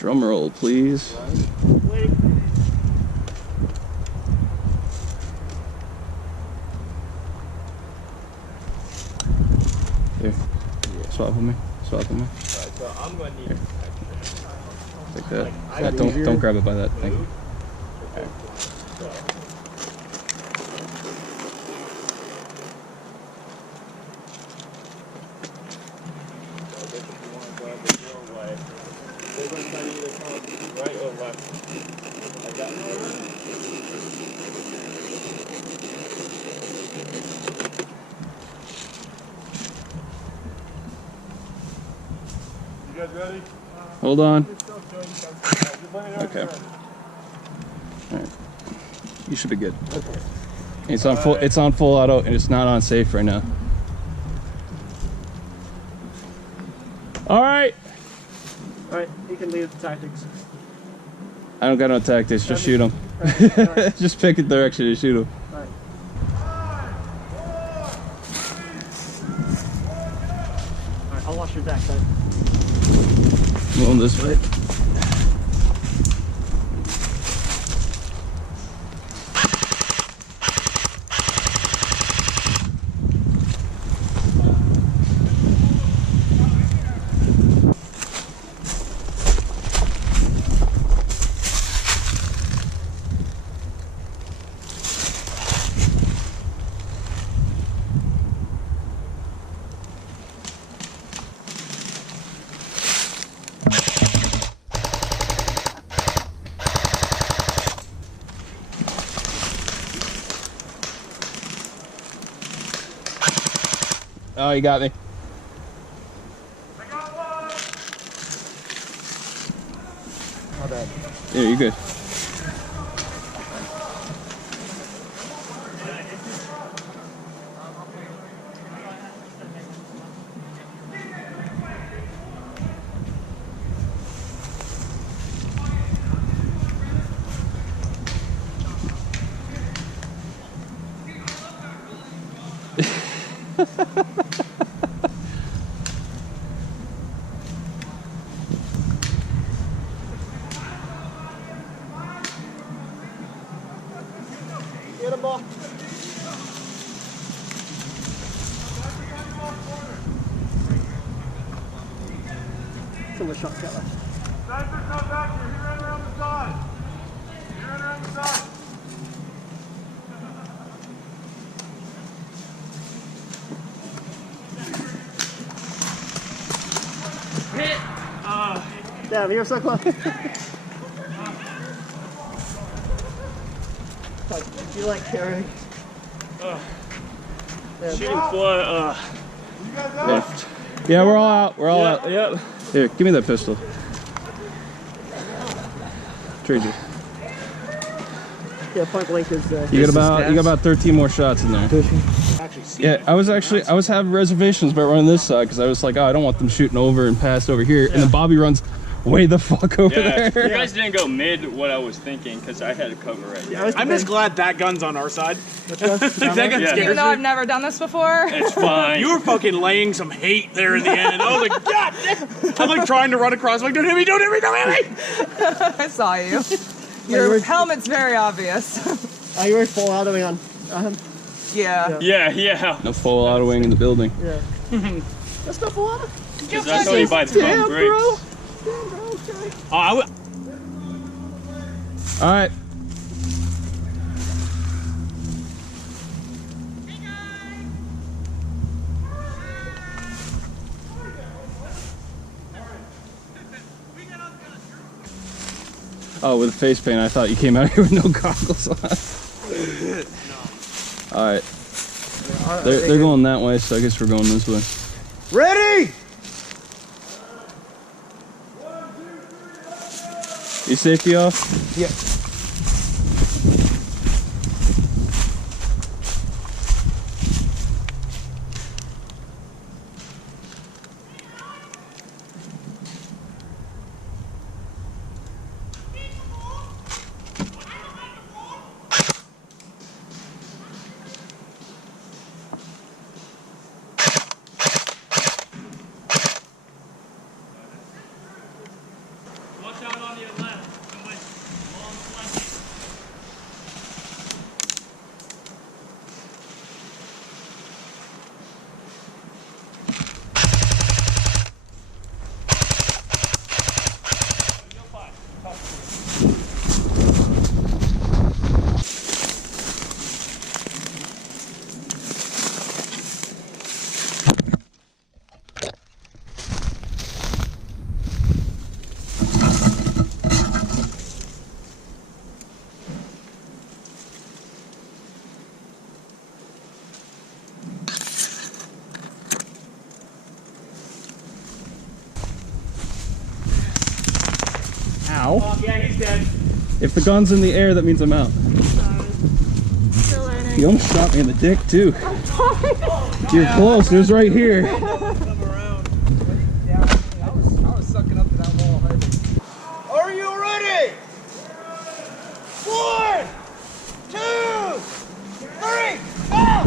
Drum roll, please. Wait. Here. Swap with me. Swap with me. Alright, so I'm gonna need. Like that. Yeah, don't grab it by that. Thank you. Right or left? I got You guys ready? Hold on. Okay. Alright. You should be good. Okay. It's on full. It's on full auto, and it's not on safe right now. All right. All right, you can leave the tactics. I don't got no tactics. Just shoot them. Right. Just pick a direction and shoot them. All right. All right, I'll watch your backside. Going this way. Oh, you got me. I got one. My bad. Yeah, you're good. Get him off. Kill the shot killer. Sniper, come back here. He ran around the side. He ran around the side. Hit! Damn, you're so close. You like carrying? Shooting for left. Yeah, we're all out. We're all out. Yep. Here, give me that pistol. Trade you. Yeah, point blank is. You got about 13 more shots in there. Yeah, I was having reservations about running this side because I was like, oh, I don't want them shooting over and past over here, and then Bobby runs way the fuck over there. You guys didn't go mid what I was thinking because I had a cover right here. I'm just glad that gun's on our side. That gun's Yeah. Even though I've never done this before. It's fine. You were fucking laying some hate there in the end. I was like, God damn. I'm like trying to run across. I'm like, don't hit me, don't hit me, don't hit me. I saw you. Your helmet's very obvious. Oh, you were full autoing on. Yeah. Yeah. No full auto wing in the building. Yeah. That's not full auto. Because that's how you buy the Damn, brakes. bro. Damn, bro. Okay. All right. Oh, with face paint, I thought you came out here with no goggles on. All right. They're going that way, so I guess we're going this way. Ready? You safety off? Yeah. Watch out Ow. Yeah, he's dead. If the gun's in the air, that means I'm out. Still learning. You almost shot me in the dick, too. You're close. It was right here. Are you ready? 1, 2, 3, go!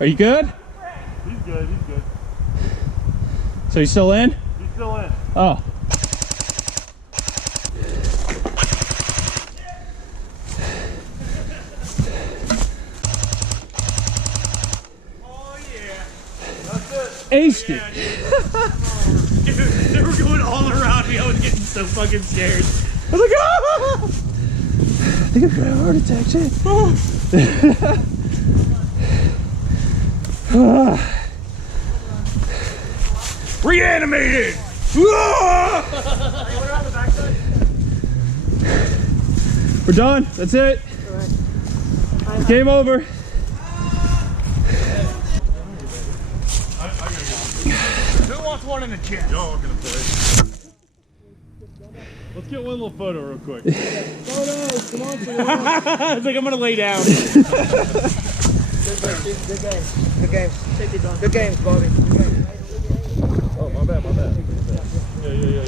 Are you good? He's good, he's good. So you still in? He's still in. Oh. Oh yeah. That's it. Aced it. Dude, they were going all around me. I was getting so fucking scared. I was like, ah! I think I've got a heart attack, shit. Reanimated! We're done. That's it. Game over. Who wants one in the chest? Y'all are gonna play. Let's get one little photo real quick. Photos, come on, It's like I'm gonna lay down. Good game. Good game. Good games, Bobby. Good games. Oh, my bad, my bad. Yeah.